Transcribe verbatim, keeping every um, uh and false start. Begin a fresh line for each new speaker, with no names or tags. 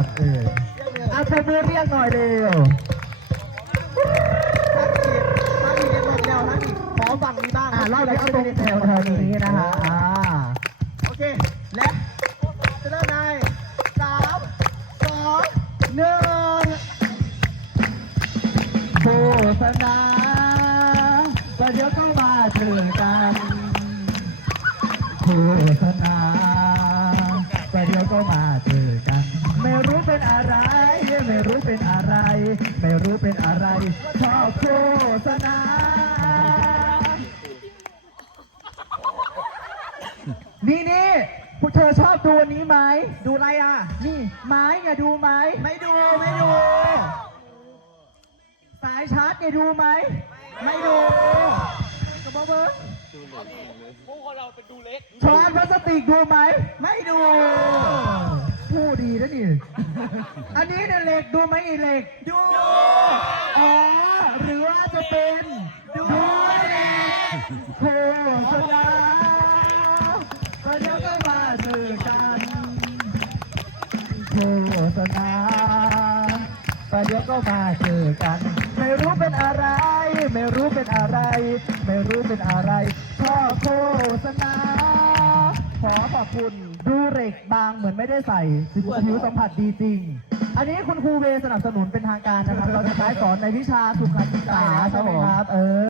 บเอออาปมือเรียกหน่อยเร็ว
ถ้าอีกถ้าอีกเรียนมาแล้วนะอีกขอฝั่งนี้บ้าง
อ่าเล่าไปเอาตรงแถวแถวนี้นะฮะอ่า
โอเคและจะเริ่มในสามสองหนึ่ง
โฆษณาประเดี๋ยวก็มาเจอกันโฆษณาประเดี๋ยวก็มาเจอกัน ไม่รู้เป็นอะไรไม่รู้เป็นอะไร ไม่รู้เป็นอะไรชอบโฆษณานี่นี่พวกเธอชอบดูอันนี้ไหม
ดูอะไรอ่ะ
นี่ไม้ไงดูไหม
ไม่ดูไม่ดู
สายชาร์จไงดูไหม
ไม่ดู
กระบอกเบอร์ช้อนพลาสติกดูไหม
ไม่ดู
ผู้ดีนะนี่ อันนี้เนี่ยเหล็กดูไหมไอ้เหล็ก
ดู
อ๋อ หรือว่าจะเป็นดูเหล็กโฆษณาประเดี๋ยวก็มาเจอกันโฆษณาประเดี๋ยวก็มาเจอกัน ไม่รู้เป็นอะไร ไม่รู้เป็นอะไร ไม่รู้เป็นอะไรชอบโฆษณาขอขอบคุณดูเหล็กบางเหมือนไม่ได้ใส่ผิวสัมผัสดีจริง อันนี้คุณครูเวสนับสนุนเป็นทางการนะครับ เราจะใช้สอนในวิชาสุขศึกษาใช่ไหมครับ เออ